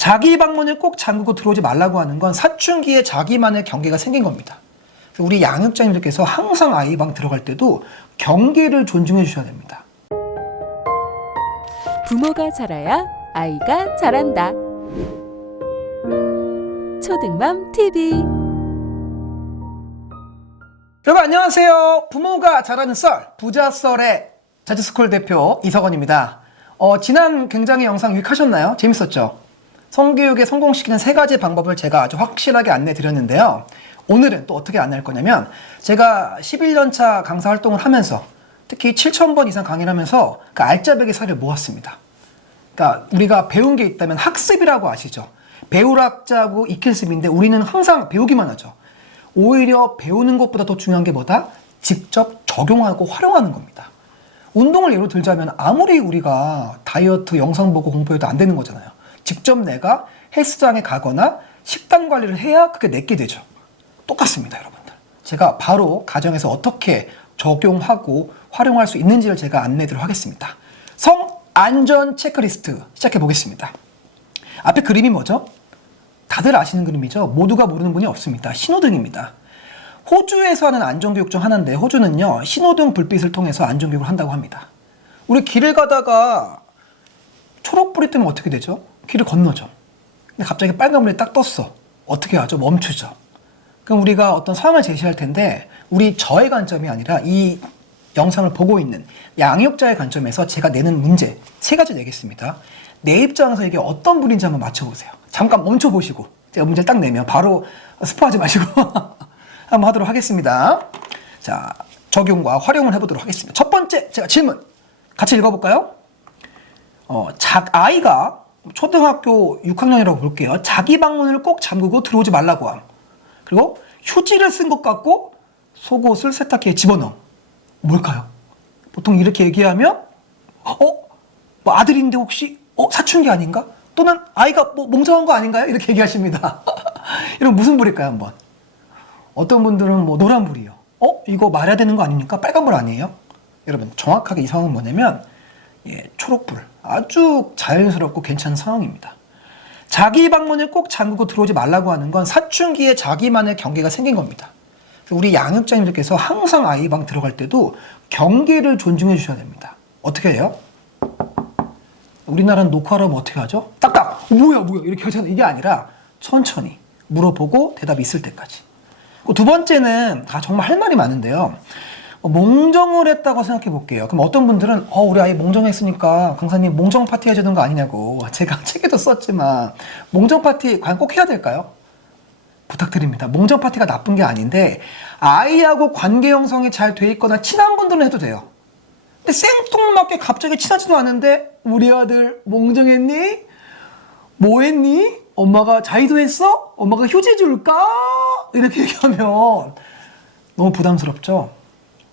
자기 방문을 꼭 잠그고 들어오지 말라고 하는 건 사춘기에 자기만의 경계가 생긴 겁니다. 우리 양육자님들께서 항상 아이 방 들어갈 때도 경계를 존중해 주셔야 됩니다. 부모가 잘해야 아이가 잘한다. 초등맘 TV. 여러분 안녕하세요. 부모가 잘하는 썰, 부자썰의 자주스쿨 대표 이석원입니다. 지난 굉장히 영상 유익하셨나요? 재밌었죠? 성교육에 성공시키는 3가지 방법을 제가 아주 확실하게 안내 드렸는데요. 오늘은 또 어떻게 안내할 거냐면 제가 11년차 강사 활동을 하면서 특히 7,000번 이상 강의를 하면서 그 알짜배기 사례를 모았습니다. 그러니까 우리가 배운 게 있다면 학습이라고 아시죠? 배울 학자고 익힐 습인데 우리는 항상 배우기만 하죠. 오히려 배우는 것보다 더 중요한 게 뭐다? 직접 적용하고 활용하는 겁니다. 운동을 예로 들자면 아무리 우리가 다이어트 영상 보고 공부해도 안 되는 거잖아요. 직접 내가 헬스장에 가거나 식단 관리를 해야 그게 내게 되죠. 똑같습니다, 여러분들. 제가 바로 가정에서 어떻게 적용하고 활용할 수 있는지를 제가 안내드리도록 하겠습니다. 성안전 체크리스트 시작해 보겠습니다. 앞에 그림이 뭐죠? 다들 아시는 그림이죠? 모두가 모르는 분이 없습니다. 신호등입니다. 호주에서 하는 안전교육 중 하나인데 호주는요 신호등 불빛을 통해서 안전교육을 한다고 합니다. 우리 길을 가다가 초록불이 뜨면 어떻게 되죠? 길을 건너죠. 근데 갑자기 빨간불이 딱 떴어. 어떻게 하죠? 멈추죠. 그럼 우리가 어떤 상황을 제시할 텐데 우리 저의 관점이 아니라 이 영상을 보고 있는 양육자의 관점에서 제가 내는 문제 3가지 내겠습니다. 내 입장에서 이게 어떤 분인지 한번 맞춰보세요. 잠깐 멈춰보시고 제가 문제를 딱 내면 바로 스포하지 마시고 한번 하도록 하겠습니다. 자, 적용과 활용을 해보도록 하겠습니다. 첫 번째 제가 질문 같이 읽어볼까요? 아이가 초등학교 6학년이라고 볼게요. 자기 방문을 꼭 잠그고 들어오지 말라고 함. 그리고 휴지를 쓴 것 같고 속옷을 세탁기에 집어넣음. 뭘까요? 보통 이렇게 얘기하면 뭐 아들인데 혹시 사춘기 아닌가? 또는 아이가 뭐 멍청한 거 아닌가요? 이렇게 얘기하십니다. 이런 무슨 불일까요? 한번. 어떤 분들은 뭐 노란불이요. 이거 말해야 되는 거 아닙니까? 빨간불 아니에요? 여러분 정확하게 이 상황은 뭐냐면 초록불. 아주 자연스럽고 괜찮은 상황입니다. 자기 방문을 꼭 잠그고 들어오지 말라고 하는 건 사춘기에 자기만의 경계가 생긴 겁니다. 우리 양육자님들께서 항상 아이 방 들어갈 때도 경계를 존중해 주셔야 됩니다. 어떻게 해요? 우리나라는 녹화하면 어떻게 하죠? 딱딱! 뭐야 이렇게 하잖아요. 이게 아니라 천천히 물어보고 대답이 있을 때까지. 두 번째는 정말 할 말이 많은데요. 몽정을 했다고 생각해 볼게요. 그럼 어떤 분들은 우리 아이 몽정했으니까 강사님 몽정 파티 해주는 거 아니냐고. 제가 책에도 썼지만 몽정 파티 과연 꼭 해야 될까요? 부탁드립니다. 몽정 파티가 나쁜 게 아닌데 아이하고 관계 형성이 잘 돼 있거나 친한 분들은 해도 돼요. 근데 생뚱맞게 갑자기 친하지도 않은데 우리 아들 몽정했니? 뭐 했니? 엄마가 자위도 했어? 엄마가 휴지 줄까? 이렇게 얘기하면 너무 부담스럽죠?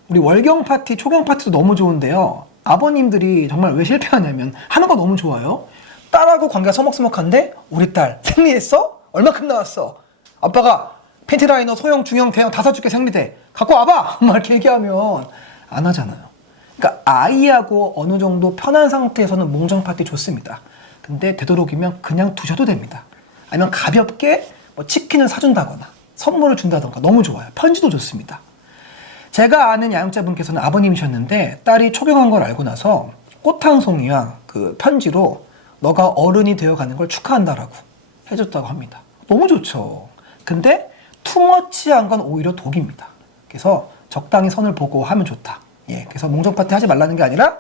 우리 월경 파티, 초경 파티도 너무 좋은데요. 아버님들이 정말 왜 실패하냐면 하는 거 너무 좋아요. 딸하고 관계가 서먹서먹한데 우리 딸 생리했어? 얼마큼 나왔어? 아빠가 팬티 라이너 소형, 중형, 대형 다 사줄게 생리대. 갖고 와봐! 막 이렇게 얘기하면 안 하잖아요. 그러니까 아이하고 어느 정도 편한 상태에서는 몽정 파티 좋습니다. 근데 되도록이면 그냥 두셔도 됩니다. 아니면 가볍게 뭐 치킨을 사준다거나 선물을 준다던가 너무 좋아요. 편지도 좋습니다. 제가 아는 양육자분께서는 아버님이셨는데 딸이 초경한 걸 알고 나서 꽃 한 송이와 그 편지로 너가 어른이 되어가는 걸 축하한다라고 해줬다고 합니다. 너무 좋죠. 근데 투머치한 건 오히려 독입니다. 그래서 적당히 선을 보고 하면 좋다. 그래서 몽정 파티 하지 말라는 게 아니라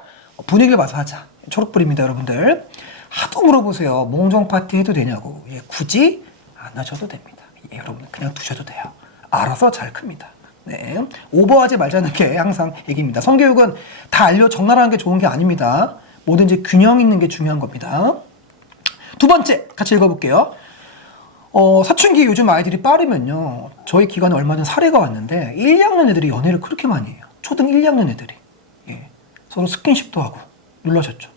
분위기를 봐서 하자. 초록불입니다, 여러분들. 하도 물어보세요. 몽정 파티 해도 되냐고. 굳이 안 하셔도 됩니다. 여러분들 그냥 두셔도 돼요. 알아서 잘 큽니다. 오버하지 말자는 게 항상 얘기입니다. 성교육은 다 알려 적나라한 게 좋은 게 아닙니다. 뭐든지 균형 있는 게 중요한 겁니다. 두 번째 같이 읽어볼게요. 사춘기 요즘 아이들이 빠르면요. 저희 기관에 얼마 전 사례가 왔는데 1, 2학년 애들이 연애를 그렇게 많이 해요. 초등 1, 2학년 애들이. 서로 스킨십도 하고 놀라셨죠.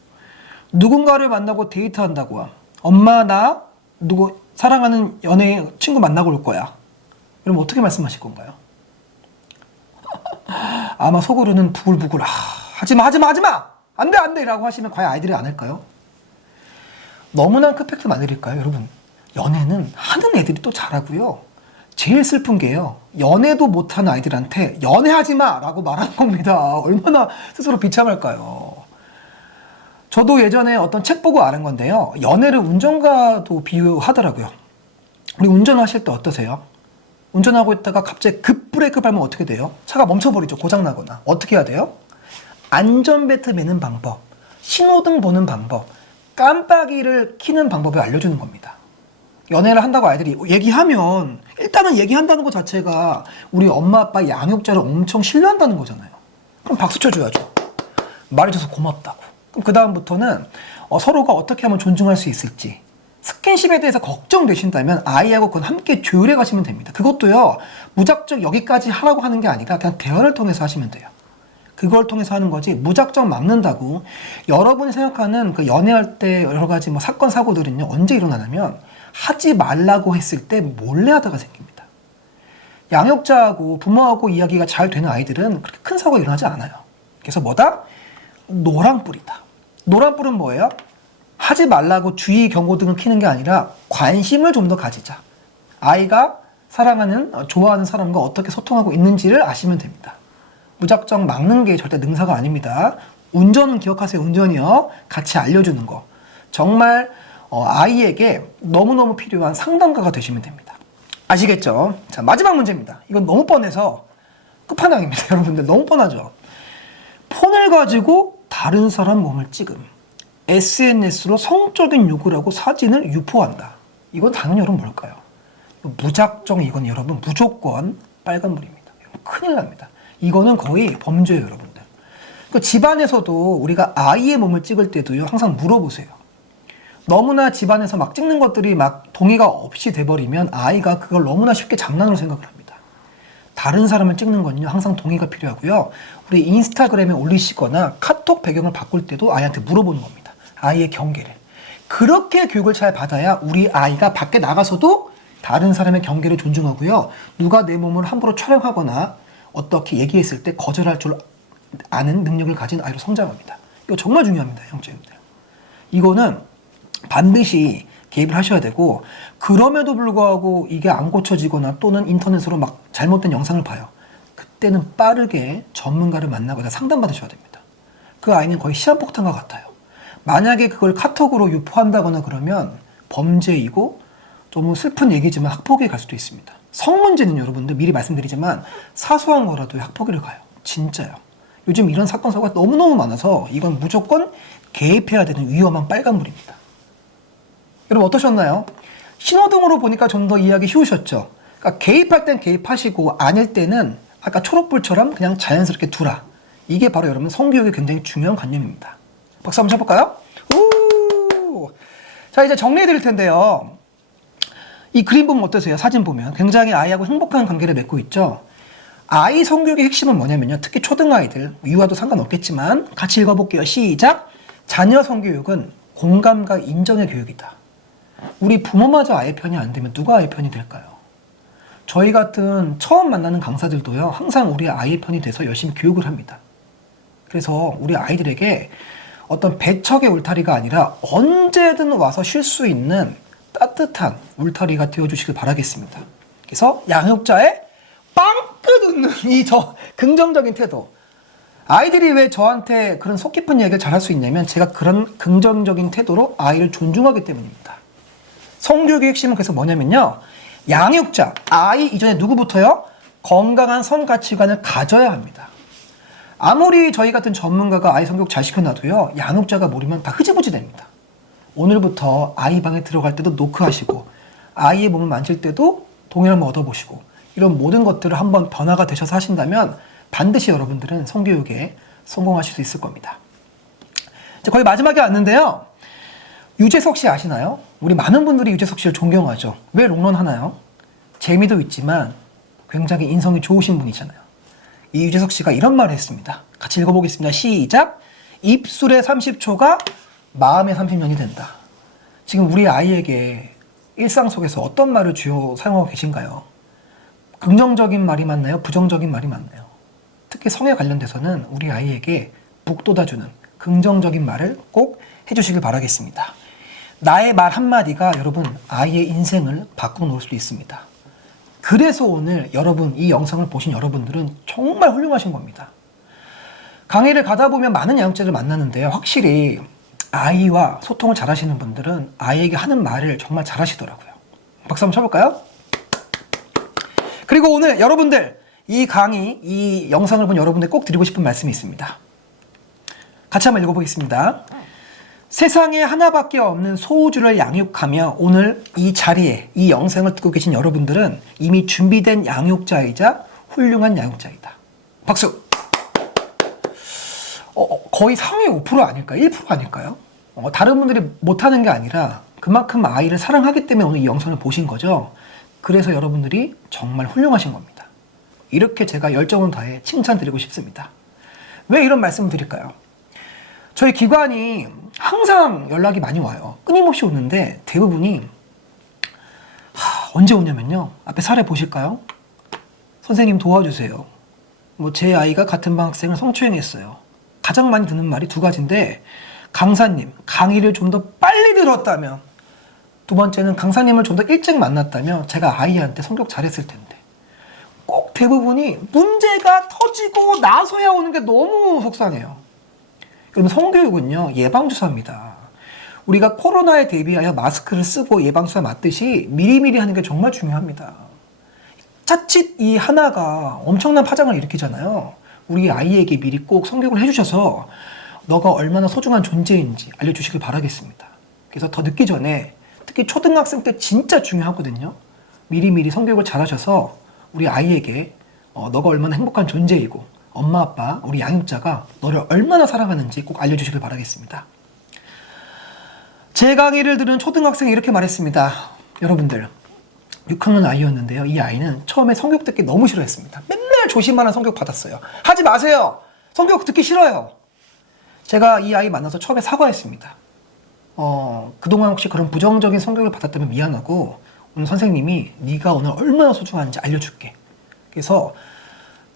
누군가를 만나고 데이트한다고 함. 엄마 나 누구 사랑하는 연예인 친구 만나고 올 거야. 그럼 어떻게 말씀하실 건가요? 아마 속으로는 부글부글 하지마 안 돼 라고 하시면 과연 아이들이 안 할까요? 너무나 큰 팩트 말드릴까요, 여러분? 연애는 하는 애들이 또 잘하고요. 제일 슬픈 게요. 연애도 못하는 아이들한테 연애하지 마! 라고 말하는 겁니다. 얼마나 스스로 비참할까요? 저도 예전에 어떤 책 보고 아는 건데요. 연애를 운전과도 비유하더라고요. 우리 운전하실 때 어떠세요? 운전하고 있다가 갑자기 급브레이크 밟으면 어떻게 돼요? 차가 멈춰버리죠. 고장나거나. 어떻게 해야 돼요? 안전벨트 매는 방법, 신호등 보는 방법, 깜빡이를 켜는 방법을 알려주는 겁니다. 연애를 한다고 아이들이 얘기하면 일단은 얘기한다는 것 자체가 우리 엄마 아빠 양육자를 엄청 신뢰한다는 거잖아요. 그럼 박수 쳐줘야죠. 말해줘서 고맙다고. 그럼 그 다음부터는 서로가 어떻게 하면 존중할 수 있을지, 스킨십에 대해서 걱정되신다면 아이하고 그건 함께 조율해 가시면 됩니다. 그것도요, 무작정 여기까지 하라고 하는 게 아니라 그냥 대화를 통해서 하시면 돼요. 그걸 통해서 하는 거지 무작정 막는다고. 여러분이 생각하는 그 연애할 때 여러 가지 뭐 사건 사고들은요, 언제 일어나냐면 하지 말라고 했을 때 몰래 하다가 생깁니다. 양육자하고 부모하고 이야기가 잘 되는 아이들은 그렇게 큰 사고가 일어나지 않아요. 그래서 뭐다? 노란불이다. 노란불은 뭐예요? 하지 말라고 주의 경고등을 켜는 게 아니라 관심을 좀 더 가지자. 아이가 사랑하는, 좋아하는 사람과 어떻게 소통하고 있는지를 아시면 됩니다. 무작정 막는 게 절대 능사가 아닙니다. 운전은 기억하세요. 운전이요. 같이 알려주는 거. 정말 아이에게 너무너무 필요한 상담가가 되시면 됩니다. 아시겠죠? 자, 마지막 문제입니다. 이건 너무 뻔해서 끝판왕입니다. 여러분들 너무 뻔하죠? 폰을 가지고 다른 사람 몸을 찍음. SNS로 성적인 욕을 하고 사진을 유포한다. 이건 당연히 여러분 뭘까요? 무작정 이건 여러분 무조건 빨간불입니다. 큰일 납니다. 이거는 거의 범죄예요, 여러분들. 그 집안에서도 우리가 아이의 몸을 찍을 때도요, 항상 물어보세요. 너무나 집안에서 막 찍는 것들이 막 동의가 없이 돼버리면 아이가 그걸 너무나 쉽게 장난으로 생각을 합니다. 다른 사람을 찍는 건요, 항상 동의가 필요하고요. 우리 인스타그램에 올리시거나 카톡 배경을 바꿀 때도 아이한테 물어보는 겁니다. 아이의 경계를. 그렇게 교육을 잘 받아야 우리 아이가 밖에 나가서도 다른 사람의 경계를 존중하고요. 누가 내 몸을 함부로 촬영하거나 어떻게 얘기했을 때 거절할 줄 아는 능력을 가진 아이로 성장합니다. 이거 정말 중요합니다, 형제님들. 이거는 반드시 개입을 하셔야 되고, 그럼에도 불구하고 이게 안 고쳐지거나 또는 인터넷으로 막 잘못된 영상을 봐요. 그때는 빠르게 전문가를 만나거나 상담받으셔야 됩니다. 그 아이는 거의 시한폭탄과 같아요. 만약에 그걸 카톡으로 유포한다거나 그러면 범죄이고, 너무 슬픈 얘기지만 학폭에 갈 수도 있습니다. 성문제는 여러분들 미리 말씀드리지만 사소한 거라도 학폭위를 가요. 진짜요. 요즘 이런 사건 사고가 너무너무 많아서 이건 무조건 개입해야 되는 위험한 빨간불입니다. 여러분 어떠셨나요? 신호등으로 보니까 좀 더 이해하기 쉬우셨죠? 그러니까 개입할 땐 개입하시고 아닐 때는 아까 초록불처럼 그냥 자연스럽게 두라. 이게 바로 여러분 성교육의 굉장히 중요한 관념입니다. 박수 한번 쳐볼까요? 우! 자, 이제 정리해 드릴 텐데요. 이 그림 보면 어떠세요? 사진 보면 굉장히 아이하고 행복한 관계를 맺고 있죠. 아이 성교육의 핵심은 뭐냐면요, 특히 초등아이들, 유아도 상관없겠지만 같이 읽어볼게요. 시작! 자녀 성교육은 공감과 인정의 교육이다. 우리 부모마저 아이 편이 안 되면 누가 아이 편이 될까요? 저희 같은 처음 만나는 강사들도요, 항상 우리 아이의 편이 돼서 열심히 교육을 합니다. 그래서 우리 아이들에게 어떤 배척의 울타리가 아니라 언제든 와서 쉴 수 있는 따뜻한 울타리가 되어주시길 바라겠습니다. 그래서 양육자의 빵긋 웃는 이 긍정적인 태도. 아이들이 왜 저한테 그런 속 깊은 얘기를 잘할 수 있냐면 제가 그런 긍정적인 태도로 아이를 존중하기 때문입니다. 성교육의 핵심은 그래서 뭐냐면요, 양육자, 아이 이전에 누구부터요? 건강한 성가치관을 가져야 합니다. 아무리 저희 같은 전문가가 아이 성교육 잘 시켜놔도요, 양육자가 모르면 다 흐지부지 됩니다. 오늘부터 아이 방에 들어갈 때도 노크하시고 아이의 몸을 만질 때도 동의를 얻어보시고 이런 모든 것들을 한번 변화가 되셔서 하신다면 반드시 여러분들은 성교육에 성공하실 수 있을 겁니다. 이제 거의 마지막에 왔는데요. 유재석 씨 아시나요? 우리 많은 분들이 유재석 씨를 존경하죠. 왜 롱런 하나요? 재미도 있지만 굉장히 인성이 좋으신 분이잖아요. 이 유재석 씨가 이런 말을 했습니다. 같이 읽어보겠습니다. 시작! 입술의 30초가 마음의 30년이 된다. 지금 우리 아이에게 일상 속에서 어떤 말을 주요 사용하고 계신가요? 긍정적인 말이 맞나요? 부정적인 말이 맞나요? 특히 성에 관련돼서는 우리 아이에게 북돋아주는 긍정적인 말을 꼭 해주시길 바라겠습니다. 나의 말 한마디가 여러분 아이의 인생을 바꿔놓을 수도 있습니다. 그래서 오늘 여러분 이 영상을 보신 여러분들은 정말 훌륭하신 겁니다. 강의를 가다 보면 많은 양육자를 만나는데요. 확실히 아이와 소통을 잘하시는 분들은 아이에게 하는 말을 정말 잘하시더라고요. 박수 한번 쳐볼까요? 그리고 오늘 여러분들 이 강의, 이 영상을 본 여러분들 꼭 드리고 싶은 말씀이 있습니다. 같이 한번 읽어보겠습니다. 세상에 하나밖에 없는 소우주를 양육하며 오늘 이 자리에 이 영상을 듣고 계신 여러분들은 이미 준비된 양육자이자 훌륭한 양육자이다. 박수! 거의 상위 5% 아닐까요? 1% 아닐까요? 다른 분들이 못하는 게 아니라 그만큼 아이를 사랑하기 때문에 오늘 이 영상을 보신 거죠. 그래서 여러분들이 정말 훌륭하신 겁니다. 이렇게 제가 열정을 다해 칭찬드리고 싶습니다. 왜 이런 말씀을 드릴까요? 저희 기관이 항상 연락이 많이 와요. 끊임없이 오는데 대부분이 언제 오냐면요. 앞에 사례 보실까요? 선생님 도와주세요. 제 아이가 같은 반 학생을 성추행했어요. 가장 많이 듣는 말이 두 가지인데 강사님, 강의를 좀 더 빨리 들었다면 두 번째는 강사님을 좀 더 일찍 만났다면 제가 아이한테 성격 잘했을 텐데 꼭 대부분이 문제가 터지고 나서야 오는 게 너무 속상해요. 여러분 성교육은요 예방주사입니다. 우리가 코로나에 대비하여 마스크를 쓰고 예방주사 맞듯이 미리미리 하는 게 정말 중요합니다. 자칫 이 하나가 엄청난 파장을 일으키잖아요. 우리 아이에게 미리 꼭 성교육을 해주셔서 너가 얼마나 소중한 존재인지 알려주시길 바라겠습니다. 그래서 더 늦기 전에 특히 초등학생 때 진짜 중요하거든요. 미리미리 성교육을 잘하셔서 우리 아이에게 너가 얼마나 행복한 존재이고 엄마 아빠 우리 양육자가 너를 얼마나 사랑하는지 꼭 알려주시길 바라겠습니다. 제 강의를 들은 초등학생이 이렇게 말했습니다. 여러분들 6학년 아이였는데요. 이 아이는 처음에 성교육 듣기 너무 싫어했습니다. 맨날 조심하는 성교육 받았어요. 하지 마세요. 성교육 듣기 싫어요. 제가 이 아이 만나서 처음에 사과했습니다. 그동안 혹시 그런 부정적인 성교육을 받았다면 미안하고 오늘 선생님이 네가 오늘 얼마나 소중한지 알려줄게. 그래서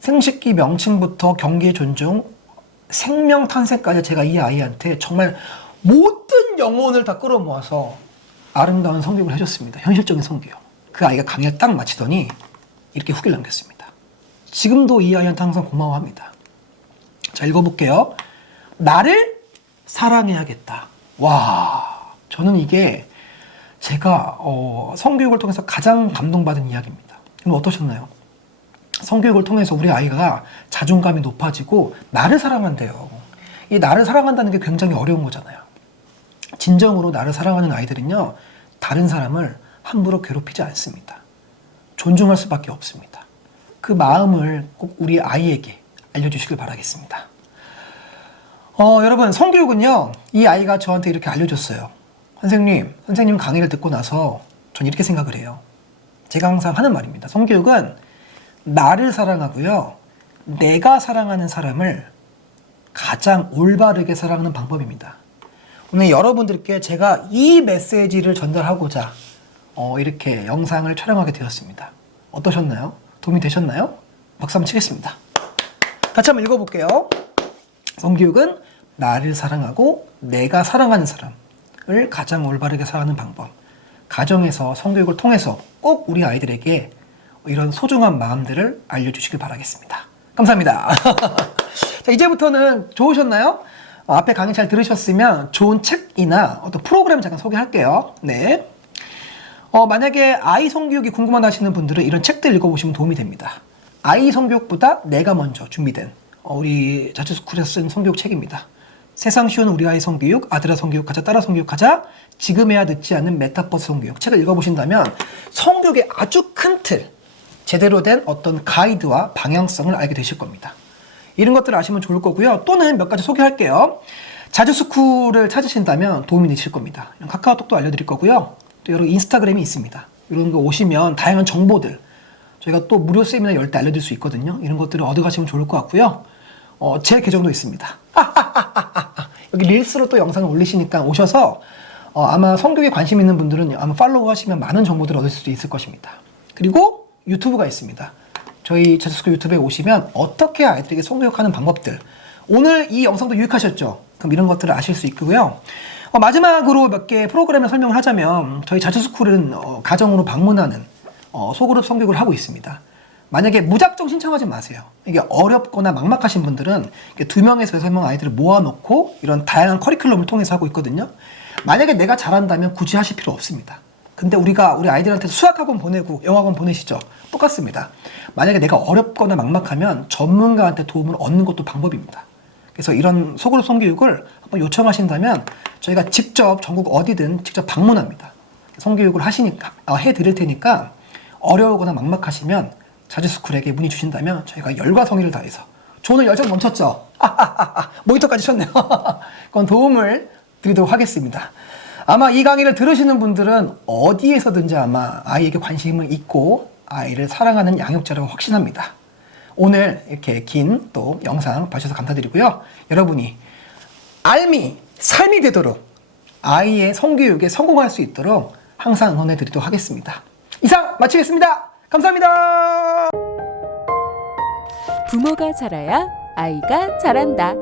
생식기 명칭부터 경기의 존중, 생명 탄생까지 제가 이 아이한테 정말 모든 영혼을 다 끌어모아서 아름다운 성교육을 해줬습니다. 현실적인 성교육. 그 아이가 강의를 딱 마치더니 이렇게 후기를 남겼습니다. 지금도 이 아이한테 항상 고마워합니다. 자, 읽어볼게요. 나를 사랑해야겠다. 와, 저는 이게 제가 성교육을 통해서 가장 감동받은 이야기입니다. 그럼 어떠셨나요? 성교육을 통해서 우리 아이가 자존감이 높아지고 나를 사랑한대요. 이 나를 사랑한다는 게 굉장히 어려운 거잖아요. 진정으로 나를 사랑하는 아이들은요, 다른 사람을 함부로 괴롭히지 않습니다. 존중할 수밖에 없습니다. 그 마음을 꼭 우리 아이에게 알려주시길 바라겠습니다. 여러분, 성교육은요, 이 아이가 저한테 이렇게 알려줬어요. 선생님 강의를 듣고 나서 전 이렇게 생각을 해요. 제가 항상 하는 말입니다. 성교육은 나를 사랑하고요, 내가 사랑하는 사람을 가장 올바르게 사랑하는 방법입니다. 오늘 여러분들께 제가 이 메시지를 전달하고자 이렇게 영상을 촬영하게 되었습니다. 어떠셨나요? 도움이 되셨나요? 박수 한번 치겠습니다. 같이 한번 읽어볼게요. 성교육은 나를 사랑하고 내가 사랑하는 사람을 가장 올바르게 사랑하는 방법. 가정에서 성교육을 통해서 꼭 우리 아이들에게 이런 소중한 마음들을 알려주시길 바라겠습니다. 감사합니다. 자, 이제부터는 좋으셨나요? 앞에 강의 잘 들으셨으면 좋은 책이나 어떤 프로그램 잠깐 소개할게요. 네. 만약에 아이 성교육이 궁금하다 하시는 분들은 이런 책들 읽어보시면 도움이 됩니다. 아이 성교육보다 내가 먼저 준비된 우리 자취스쿨에서 쓴 성교육 책입니다. 세상 쉬운 우리 아이 성교육, 아들아 성교육하자, 딸아 성교육하자, 지금해야 늦지 않은 메타버스 성교육 책을 읽어보신다면 성교육의 아주 큰 틀, 제대로 된 어떤 가이드와 방향성을 알게 되실 겁니다. 이런 것들을 아시면 좋을 거고요. 또는 몇 가지 소개할게요. 자주스쿨을 찾으신다면 도움이 되실 겁니다. 카카오톡도 알려드릴 거고요. 또 여러 인스타그램이 있습니다. 이런 거 오시면 다양한 정보들 저희가 또 무료 세미나 열 때 알려드릴 수 있거든요. 이런 것들을 얻어가시면 좋을 것 같고요. 제 계정도 있습니다. 여기 릴스로 또 영상을 올리시니까 오셔서 아마 성교육에 관심 있는 분들은 아마 팔로우 하시면 많은 정보들을 얻을 수 있을 것입니다. 그리고 유튜브가 있습니다. 저희 자주스쿨 유튜브에 오시면 어떻게 아이들에게 성교육하는 방법들, 오늘 이 영상도 유익하셨죠? 그럼 이런 것들을 아실 수 있고요. 마지막으로 몇 개 프로그램을 설명을 하자면 저희 자주스쿨은 가정으로 방문하는 소그룹 성교육을 하고 있습니다. 만약에 무작정 신청하지 마세요. 이게 어렵거나 막막하신 분들은 2명에서 6명 아이들을 모아놓고 이런 다양한 커리큘럼을 통해서 하고 있거든요. 만약에 내가 잘한다면 굳이 하실 필요 없습니다. 근데 우리가 우리 아이들한테 수학학원 보내고 영어학원 보내시죠? 똑같습니다. 만약에 내가 어렵거나 막막하면 전문가한테 도움을 얻는 것도 방법입니다. 그래서 이런 소그룹 성교육을 한번 요청하신다면 저희가 직접 전국 어디든 직접 방문합니다. 성교육을 해드릴 테니까 어려우거나 막막하시면 자주스쿨에게 문의 주신다면 저희가 열과 성의를 다해서 오늘 열정 멈췄죠? 모니터까지 쳤네요. 그건 도움을 드리도록 하겠습니다. 아마 이 강의를 들으시는 분들은 어디에서든지 아마 아이에게 관심을 있고 아이를 사랑하는 양육자라고 확신합니다. 오늘 이렇게 긴 또 영상 봐주셔서 감사드리고요. 여러분이 삶이 되도록 아이의 성교육에 성공할 수 있도록 항상 응원해 드리도록 하겠습니다. 이상 마치겠습니다. 감사합니다. 부모가 자라야 아이가 자란다.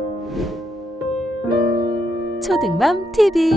초등맘 TV